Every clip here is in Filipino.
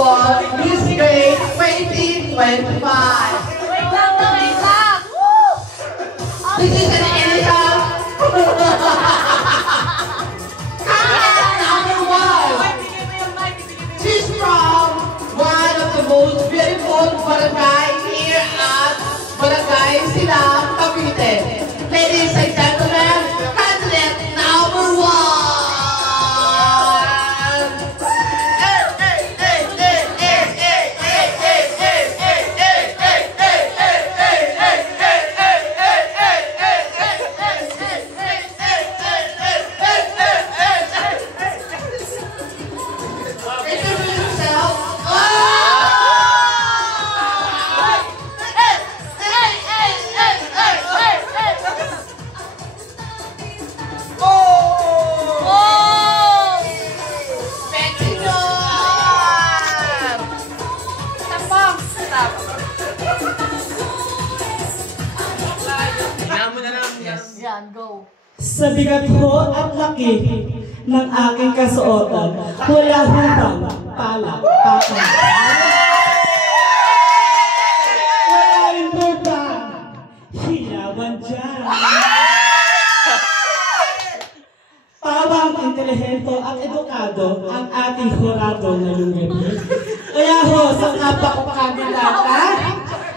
Award Miss Grade 2025. Wait lang. This is an Indian. Number 1. She's from one of the most beautiful barangay here at Barangay Silang, Cavite. Ladies and gentlemen, candidate number 1. Sa bigat ho at laki ng aking kasuotan, wala hubang palak patang. Wala rin po ba hilawan dyan? Pawang intelihento at edukado ang ating hurado na lugabi. Kaya ho, sa kapakakandidata,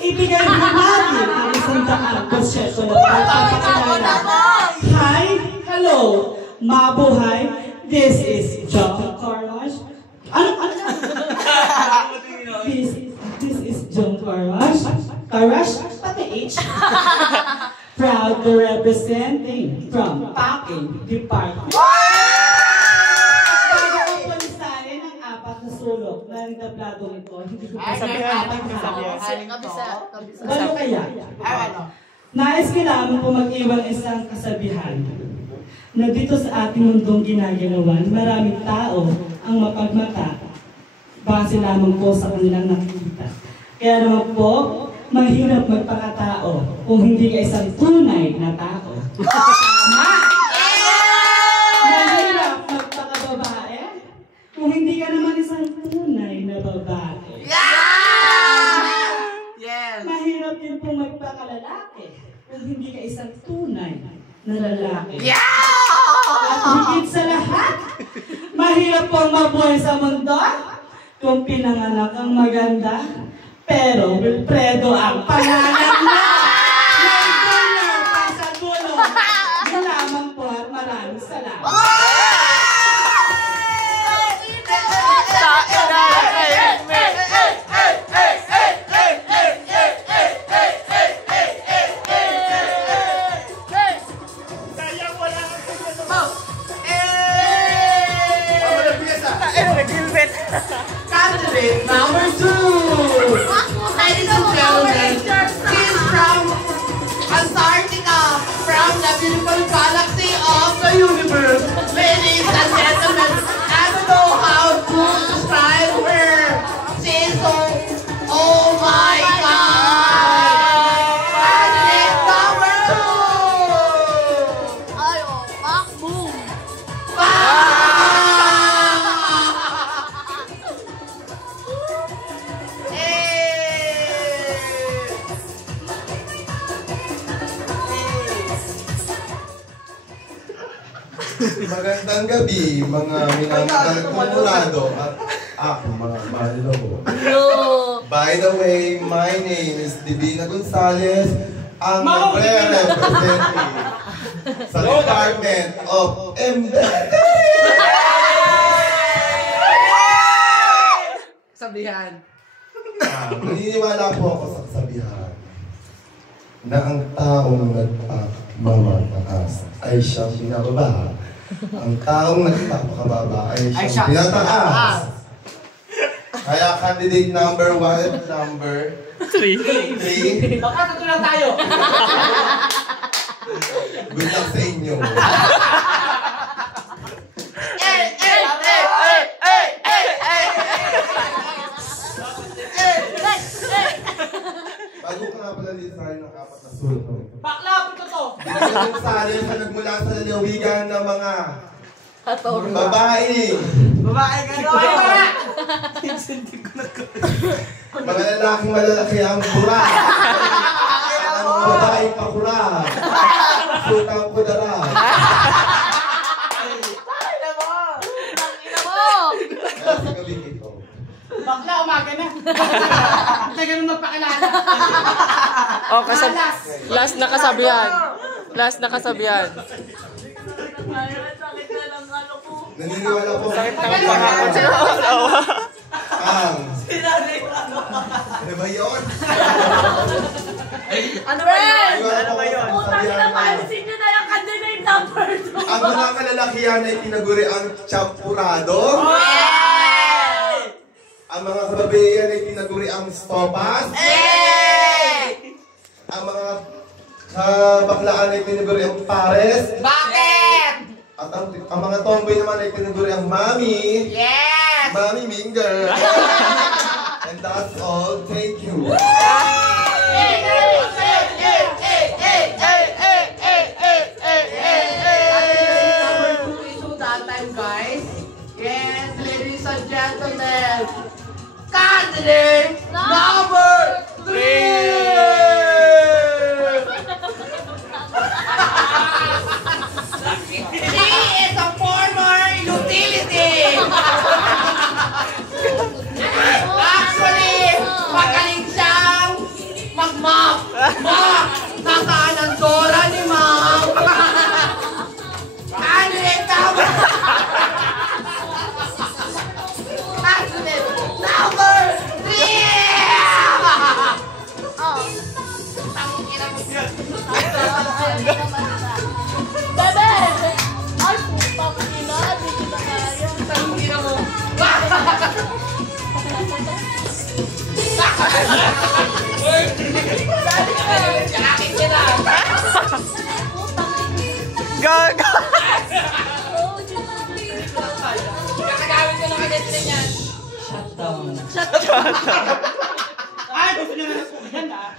ibigay mo natin ang 100% na pagpapakilala. Hi, hello, mabuhay, this is John Carwash. This is John Carwash. Carwash, pati H. Proud to representing from Packing Department. Bago ko palisanin ang 4 na sulok na nagtabladong ito, hindi ko pa sabihan. Ano kaya? Nais ko lamang po mag-iwan isang kasabihan na dito sa ating mundong ginagalawan, maraming tao ang mapagmata base lamang po sa kanilang nakikita. Kaya naman po, mahirap magpakatao kung hindi ka isang tunay na tao. Tama! Mahirap magpakababae kung hindi ka naman isang tunay na babae. Mahirap din po magpakalalaki kung hindi ka isang tunay na lalaki. At higit sa lahat, mahirap pong mabuhay sa mundo kung pinanganak ang maganda, pero Wilfredo ang pangalan na may tuloy pa sa dulo. Yun lamang po at maraming salamat. Candidate number 2. Ladies and gentlemen, she's from Antarctica, from the beautiful galaxy of the universe. Ladies and gentlemen, I don't know how to describe her. She's so, oh my God! Candidate number 2. Ayo, Macboom. Magandang gabi, mga minamahal kong murado at mga mahal ko. By the way, my name is Divina Gonzalez, ang nagre-representing sa Department of Embedment. Sabihan. Naniniwala po ako sa kasabihan na ang taong nagpapamataas ay siyang pinababa. Ang taong nagpapakababa ay siyang pinataas. Kaya candidate number 1, number 3. Baka natulang tayo. Good luck sa inyo. Bago ka nga pala lisahin ng 4 na sulok. Bakla po to. Gonzalez na nagmula sa lalawigan ng mga babae. Babae ka doon. Mga lalaking malalaki ang bura. Ang babae pakura. Sutang kudara. Kaya sa gabi ito. Bakla, umaga na. Hindi ganun magpakilala. Oh, last na kasabihan. Last na kasabihan. Naniniwala po. Ano ba yun? Ano ba yun? Ano ba yun? Utang na pansin nyo na yung candidate number 2. Ang mga kalalakihan ay tinaguri ang champurado. Ang mga kababaihan ay tinaguri ang stopas. Ang mga kabaklaan ay tinaguri ang pares. Bakit? At ang mga tomboy naman ay tinaguri ang mami. Yes! Mami Minger. And that's all. Thank you. Yes, ladies and gentlemen, candidate number 3! She is a former utility! Actually, magaling siyang mag-mop! Mop! Nasaan ang Dora ni Ma'am? Candidate number... Candidate number 3! Bebe! Ay, putang ina, di kita kaya. Tangina mo! Akin ka na! Gaga! Kakagamit ko ng kanete niyan. Shutdown. Ay, gusto niya na po yan ah.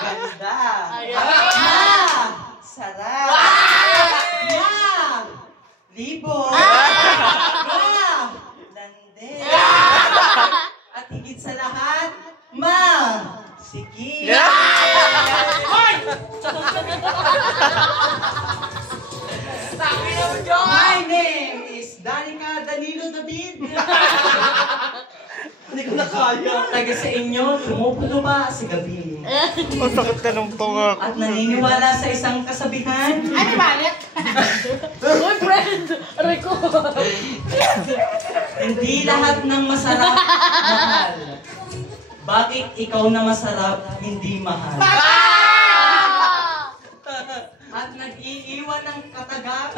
Ganda. Ayan. Sarap. Libo. Lande. At higit sa lahat, sige. My name is Danica Danilo David. Hindi ko na kaya. Taga sa inyo, tumupulo ba sa gabi? Masakit ka ng tunga. At naniniwala sa isang kasabihan. Ay, may malit! Uy, friend! Rico! Hindi lahat ng masarap, mahal. Bakit ikaw na masarap, hindi mahal? At nag-iiwan ng katagang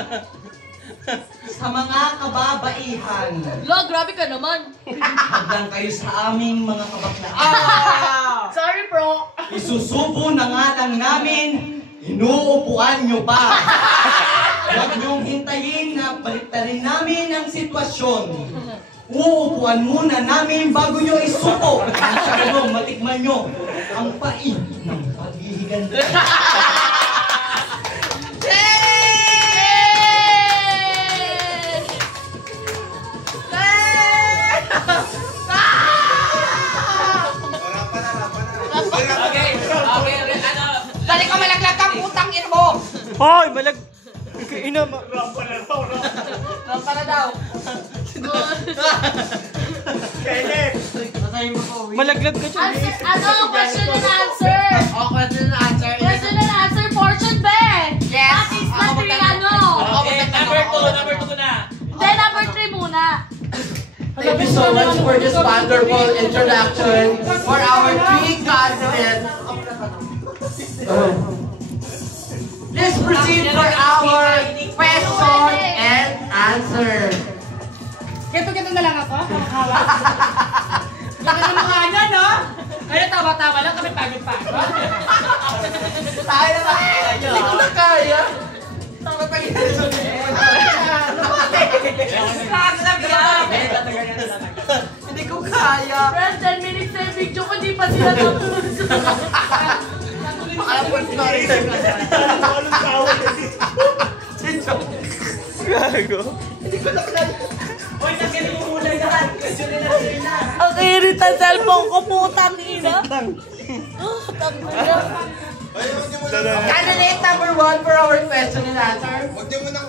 sa mga kababaihan. Lo, grabe ka naman. Hanggang kayo sa aming mga kabaklaan. Sorry, bro. Isusubo na nga lang namin, inuupuan nyo pa. Huwag niyong hintayin na baliktarin namin ang sitwasyon. Uupuan muna namin bago nyo isuko. Sa ganun, matikman nyo ang pait ng paghihiganda. Dali ka malaglag kang putang ina mo! Hoy, malag... Ina ma... Rampa na daw. Malaglag ka dyan. Question and answer. Oh, question and answer. Question and answer portion, be. Yes. That is na 3 ano. Okay, number 2 na. Hindi, number 3 muna. Thank you so much for this wonderful introduction for our 3 candidates. Let's proceed for our question and answer. Ganto na lang ako? Laki ng mukha niya, no? Kaya tawa-tawa lang kami pagod-pagod. Tayo na ba? Hindi ko na kaya. Tawa-tawa Hindi ko kaya. Friend, 10 minutes na yung video ko, di pa sila tapos. Alam ko yung story. Gago. Hoy, nagkano mo muna yan. Question na init ang cellphone ko, putang ina. Putang ina. Ay, huwag niyo muna. Candidate number 1 for our question and answer. Huwag niyo muna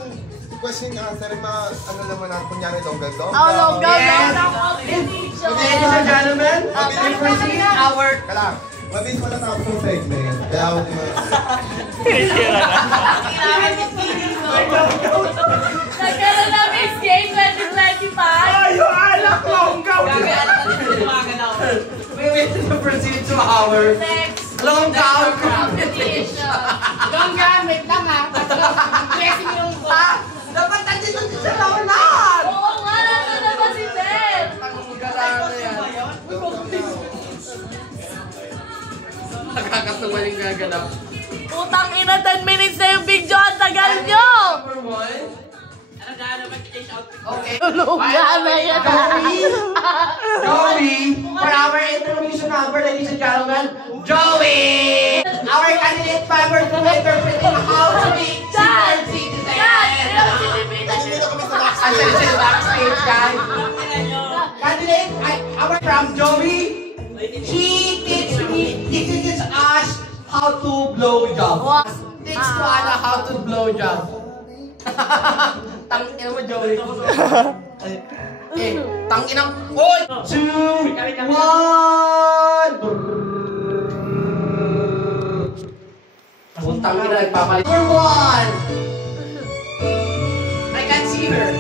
question and answer. Ano naman na, kunyari local to? Oh, go, Yes. Competition. Ladies and gentlemen, we proceed our... Kala, mabilis mo na tapos yung segment. Kaya huwag niyo muna. Nagkaroon na Miss Game 2025. Yung alak longgaw! We will proceed to our Next longgaw competition. Gamit lang ha. Blessing yung ko. Dapat nandito din sa launan! Oo nga, nandun na ba si Ted? Nakakatawa yung gaganap. Putang ina, 10 minutes na yung video. Ang tagal nyo! Number 1. Okay. Luga na yan. Joey, for our introduction number, ladies and gentlemen, Joey! Our candidate number 2 interpreting how to be senior citizen. Andito sila backstage, guys. Candidate, our from Joey, she teaches us how to blow job. Teach to Ana how to blow job. Tangina mo, Joey. Tangina mo. 2, 1. Puntang ina, nagpapalit. Number 1. I can see her.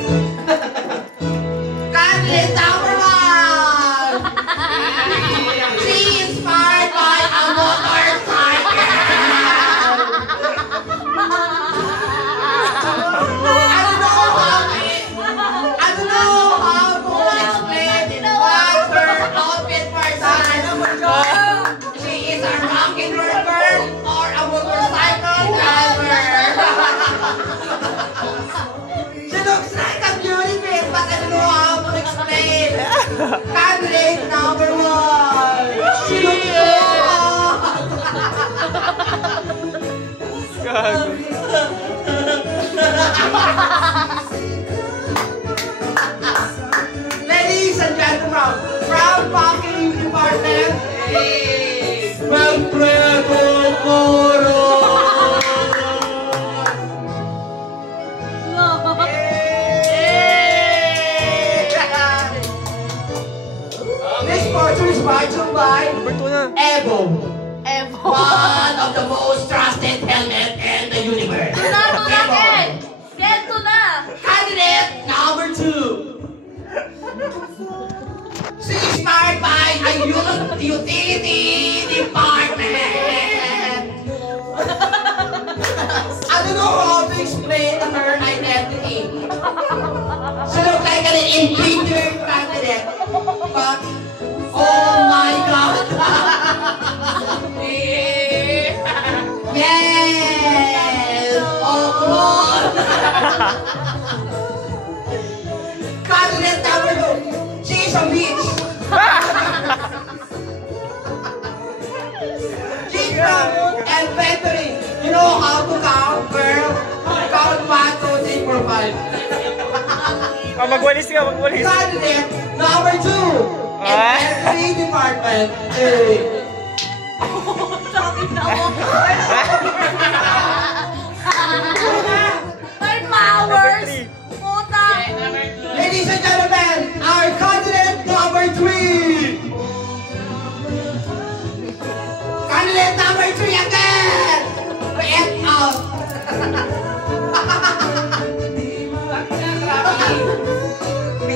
Candidate number 1. She inspired by a motorcycle. I don't know how to explain what her outfit for time. She is a rocket worker or a motorcycle driver. She looks like a beauty queen, but I don't know how to explain. Candidate number 1. She looks so hot. Ladies and gentlemen, from Packing Department, Wilfredo Coro! This portrait is brought to you by Evo, one of the most trusted helmet in the universe. Evo. Get to na! Candidate number 2. She is inspired by a utility department. I don't know how to explain her identity. She looks like an endangered candidate, but oh my God! Yes! Oh, come on! Candidate number 2. She's a bitch. She's from inventory. You know how to count, girl? Count 1, 2, 3, 4, 5. Magwalis ka, magwalis. Candidate number 2. Inventory department. Hey. Sakit na ako. May powers! Puta! Ladies and gentlemen, our candidate number 3. Candidate number 3 again. Get out.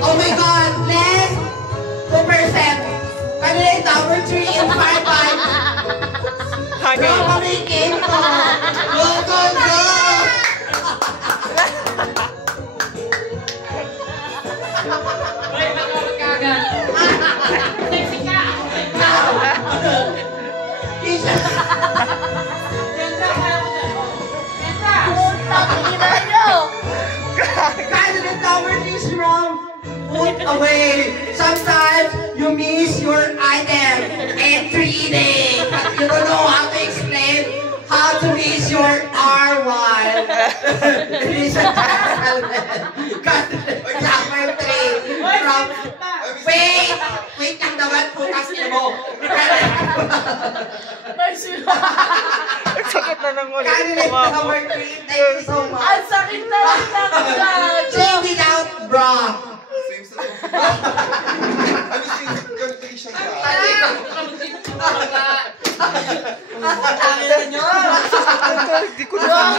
Oh my God, less 2%. Candidate number 3 is 5. Hangin. Pamilikin ko. Go, go, go. Putang ina nyo! Candidate number 3 is wrong. Put away. Sometimes you miss your item in 3 days, but you don't know how to explain how to miss your R1. Ladies and gentlemen, candidate number 3 from... Wait lang naman. Candidate number 3, thank you so much. Ang sakit na lang ng Check it out, bro. Connotation ka. Hindi ko na.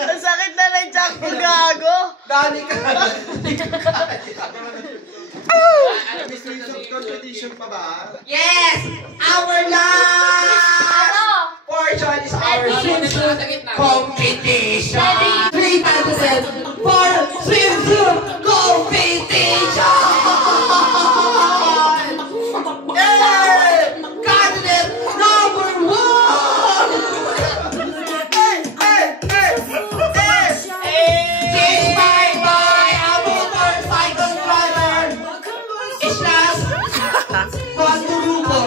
Ang sakit na lang Jack ko gago. Dali ka. Competition pa ba? Yes! Our last Ano? portion is our swimsuit competition. Ready? 3 candidates for swimsuit competition! Yeah! Candidate number 1! Inspired by a motorcycle driver! Islas Pagdurugo.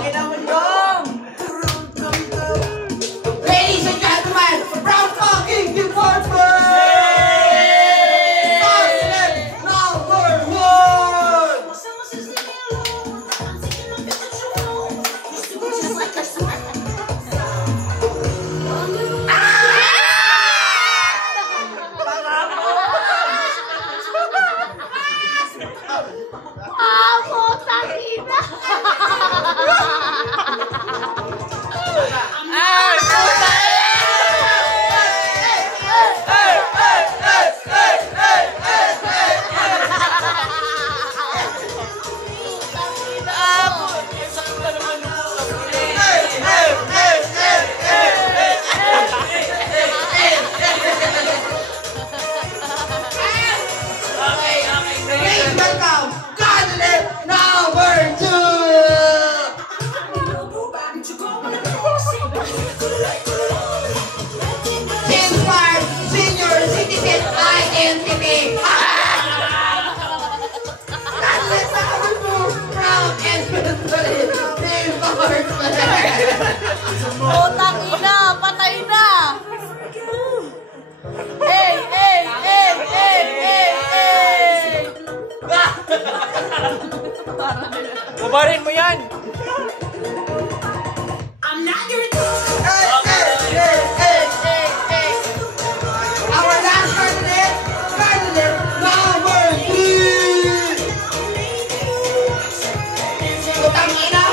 Ladies and gentlemen, from fucking Department! Candidate number 1! Putang ina. Please welcome candidate number 2! Inspired Senior Citizen Identity! Candidate number 2 from Inventory Department! Putang ina, patay na. Hey, hey, hey, hey, hey, hey. Babarin mo yan. Our last candidate, candidate number 3! Putang ina,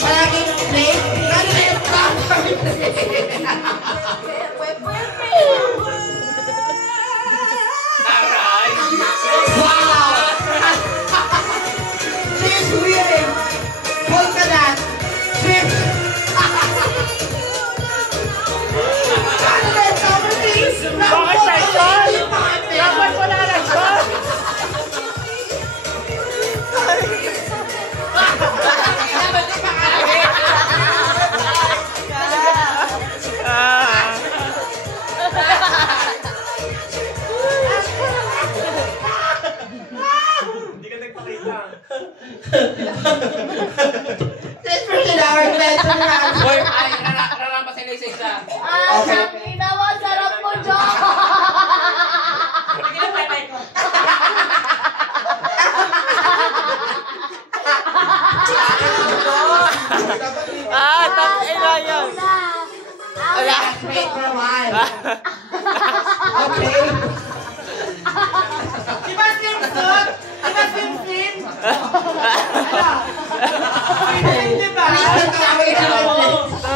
palaging play, candidate number 3! Wow! She's wearing polka dot strip. Candidate number 3 from Bakit siya ito? Department. Dapat wala na siya. Let's proceed our adventure round. Ang ina mo, sarap mo, Joke. Tangina yan. Let's wait for a while. Okay. Di ba swimsuit? Di ba swimsuit? Di ba?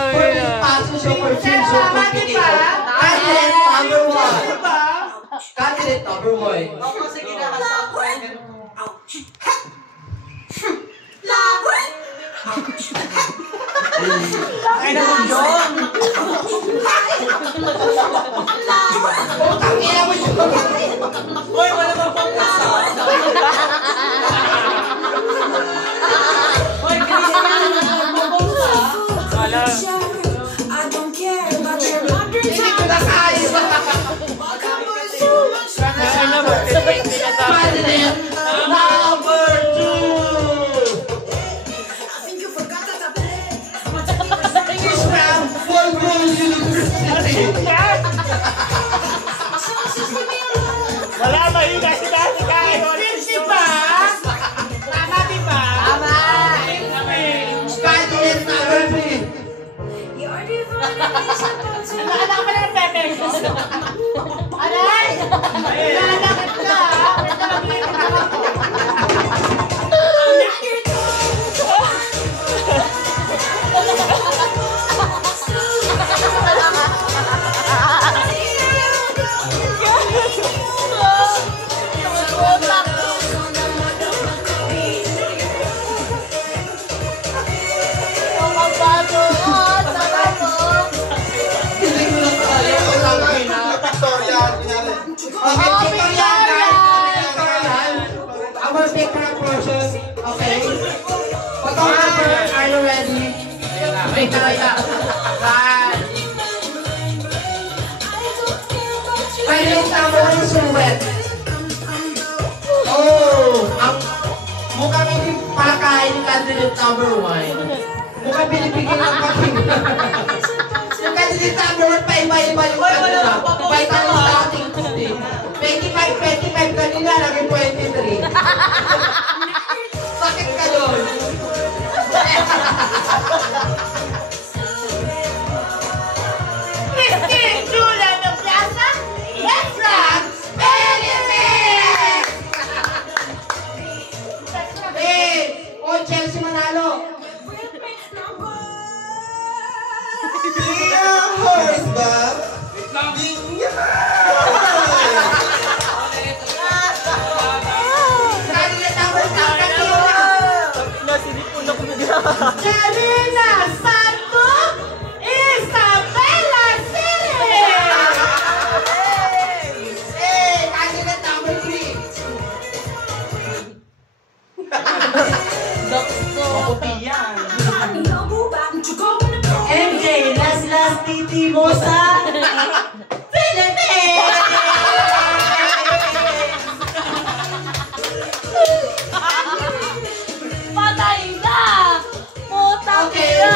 For this passion show for swimsuit competition. Candidate number 1. Candidate number 1. Ay naman yun. Putang ina mo siya. Uy, wala bang pangkasa? Uy, wala. Hindi ko na kaya. Ano ba? Hindi ka sa akin. Candidate number 2. He's from Fulbright University. Aray! Nanakit ka, ha? Ito mag-iinit ako. Okay, Victorian. Our picture process. Okay. Photographer, are you ready? Victorian. Pilot number one, silhouette. Oh, ang mukhang hindi palakain ni candidate number one. Mukhang binibigyan ng paghinga. Yung candidate number one, paiba-iba yung kanina. Vital starting today. 25 kanina, naging 23. Sakit ka doon. Christine Julia ng Plaza, Restaurant, Philippines! Oh, Chelsea manalo. Horseback. Karina Santo, Isabela City! Hey, candidate number 3. MJ, last titi mo sa Philippines! Patay na! Putang ina!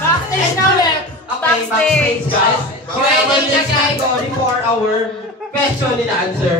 Backstage na ulit. Okay, backstage guys. Ready na category for our question and answer.